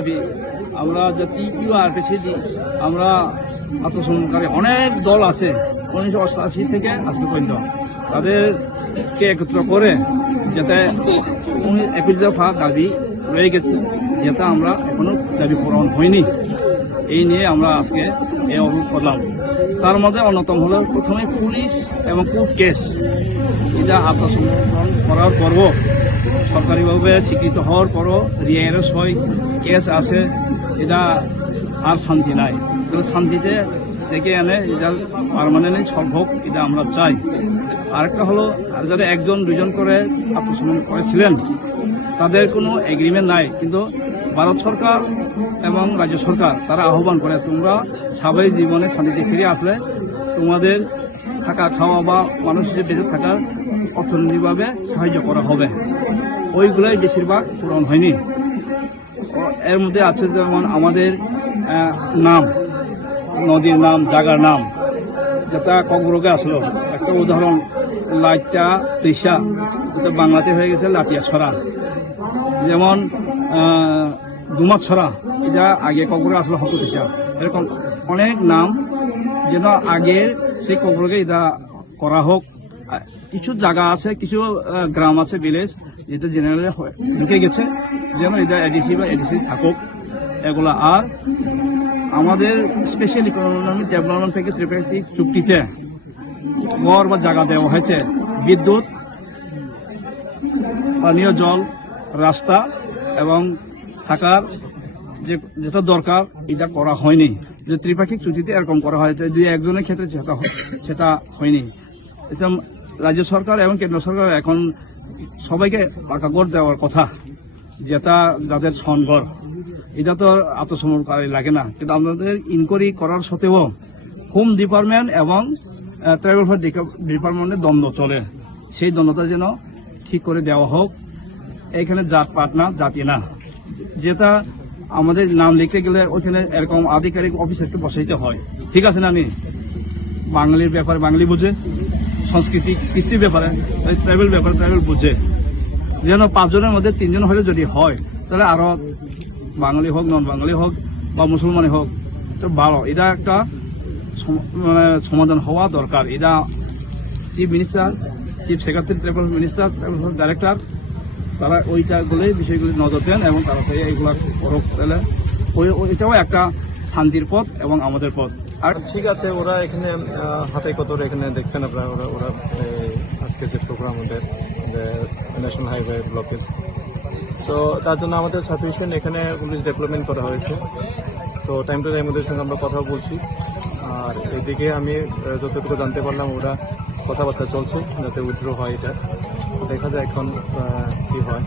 দাবি আমরা যে টিপিও আর পেছিয়ে আমরা আত্মসমর্পণকারী অনেক দল আছে, উনিশশো অষ্টাশি থেকে আজকে পর্যন্ত। তাদেরকে একত্র করে যাতে একুশ দফা দাবি রয়ে গেছে যেটা আমরা এখনও দাবি পূরণ হয়নি। এই নিয়ে আমরা আজকে এ অবরোধ করলাম। তার মধ্যে অন্যতম হলো প্রথমে পুলিশ এবং কোর্ট কেস। এটা আত্মসমর্পণ করার পর্ব সরকারিভাবে স্বীকৃত হওয়ার পরও রিয়ারেস হয়, কেস আছে, এটা আর শান্তি নাই। শান্তিতে ডেকে এনে এটা পারমানেন্ট সলভ হোক, এটা আমরা চাই। আরেকটা হলো যারা একজন দুজন করে আত্মসমর্পণ করেছিলেন, তাদের কোনো এগ্রিমেন্ট নাই। কিন্তু ভারত সরকার এবং রাজ্য সরকার, তারা আহ্বান করে, তোমরা স্বাভাবিক জীবনে শান্তিতে ফিরে আসলে তোমাদের থাকা, খাওয়া বা মানুষের বেঁচে থাকার অর্থনৈতিকভাবে সাহায্য করা হবে। ওইগুলোই বেশিরভাগ পূরণ হয়নি। এর মধ্যে আছে যেমন আমাদের নাম, নদীর নাম, জাগার নাম, যেটা ককবরকে আসলো। একটা উদাহরণ লাইটা তৈশা যেটা বাংলাতে হয়ে গেছে লাটিয়া ছড়া। যেমন দুমা ছড়া, এটা আগে কবরে আসলো হত তৈশা এরকম অনেক নাম যেন আগে সেই কবরকে এটা করা হোক। কিছু জায়গা আছে, কিছু গ্রাম আছে ভিলেজ যেটা জেনারেল ঢুকে গেছে? যেন এটা এডিসি বা এডিসি থাকুক, এগুলো। আর আমাদের স্পেশাল ইকোনমিক ডেভেলপমেন্ট থেকে ত্রিপাক্ষিক চুক্তিতে ঘর বা জায়গা দেওয়া হয়েছে। বিদ্যুৎ, পানীয় জল, রাস্তা এবং থাকার যে, যেটা দরকার, এটা করা হয়নি। যে ত্রিপাক্ষিক চুক্তিতে এরকম করা হয়েছে দুই একজনের ক্ষেত্রে সেটা হয়নি। এটা রাজ্য সরকার এবং কেন্দ্র সরকার এখন সবাইকে পাকা ঘর দেওয়ার কথা, যেটা যাদের সনগর। এটা তো আত্মসমর্পণকারী লাগে না। কিন্তু আমাদের ইনকোয়ারি করার সত্ত্বেও হোম ডিপার্টমেন্ট এবং ট্রাইবেল ডিপার্টমেন্টের দ্বন্দ্ব চলে। সেই দ্বন্দ্বটা যেন ঠিক করে দেওয়া হোক। এখানে জাত পাট না, জাতি না। যেটা আমাদের নাম লিখতে গেলে ওইখানে এরকম আধিকারিক অফিসারকে বসাইতে হয়। ঠিক আছে না আমি বাঙালির ব্যাপারে বাঙালি বুঝে। সংস্কৃতি কৃষ্টির ব্যাপারে ট্রাইবেল ব্যাপারে ট্রাইবেল বুঝে। যেন পাঁচজনের মধ্যে তিনজন হলে যদি হয়, তাহলে আরও বাঙালি হোক নন বাঙালি হোক, বা মুসলমানই হোক, তো ভালো। এটা একটা মানে সমাধান হওয়া দরকার। এটা chief minister chief secretary tribal minister tribal director তারা ওইটাগুলি বিষয়গুলি নজর দেন এবং তারা এইগুলা করুক তাহলে। এটাও একটা শান্তির পথ এবং আমাদের পথ। আর ঠিক আছে ওরা এখানে হাতে কত এখানে দেখছেন আপনারা ওরা ওরা আজকে যে প্রোগ্রাম ওদের ন্যাশনাল হাইওয়ে ব্লকেজ তো তার জন্য আমাদের সাফিসিয়েন্ট এখানে পুলিশ ডেভেলপমেন্ট করা হয়েছে। তো টাইম টু টাইম ওদের সঙ্গে আমরা কথা বলছি। আর এদিকে আমি যতটুকু জানতে পারলাম ওরা কথাবার্তা চলছে যাতে উইথড্র হয় এটা। দেখা যায় এখন কি হয়।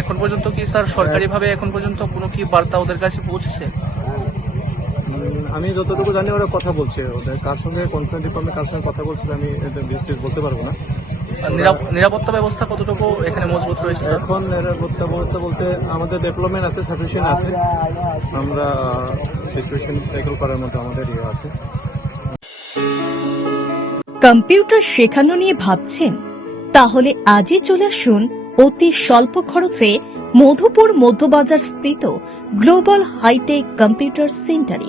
এখন পর্যন্ত কি স্যার সরকারিভাবে এখন পর্যন্ত কোনো কি বার্তা ওদের কাছে পৌঁছেছে? আমি যতটুকু জানি ওরা কথা বলছে ওদের কার সঙ্গে কনসার্ন ডিপার্টমেন্ট কার সঙ্গে কথা বলছে আমি ডিস্ট্রিক্ট বলতে পারব না। নিরাপত্তা ব্যবস্থা কতটুকু এখানে মজবুত রয়েছে এখন নিরাপত্তা ব্যবস্থা বলতে আমাদের ডেভেলপমেন্ট আছে সাফিসিয়েন্ট আছে। আমরা সিচুয়েশন ট্যাকল করার মতো আমাদের ইয়ে আছে। কম্পিউটার শেখানো নিয়ে ভাবছেন তাহলে আজই চলে আসুন অতি স্বল্প খরচে মধুপুর মধ্যবাজার স্থিত গ্লোবাল হাইটেক কম্পিউটার সেন্টারে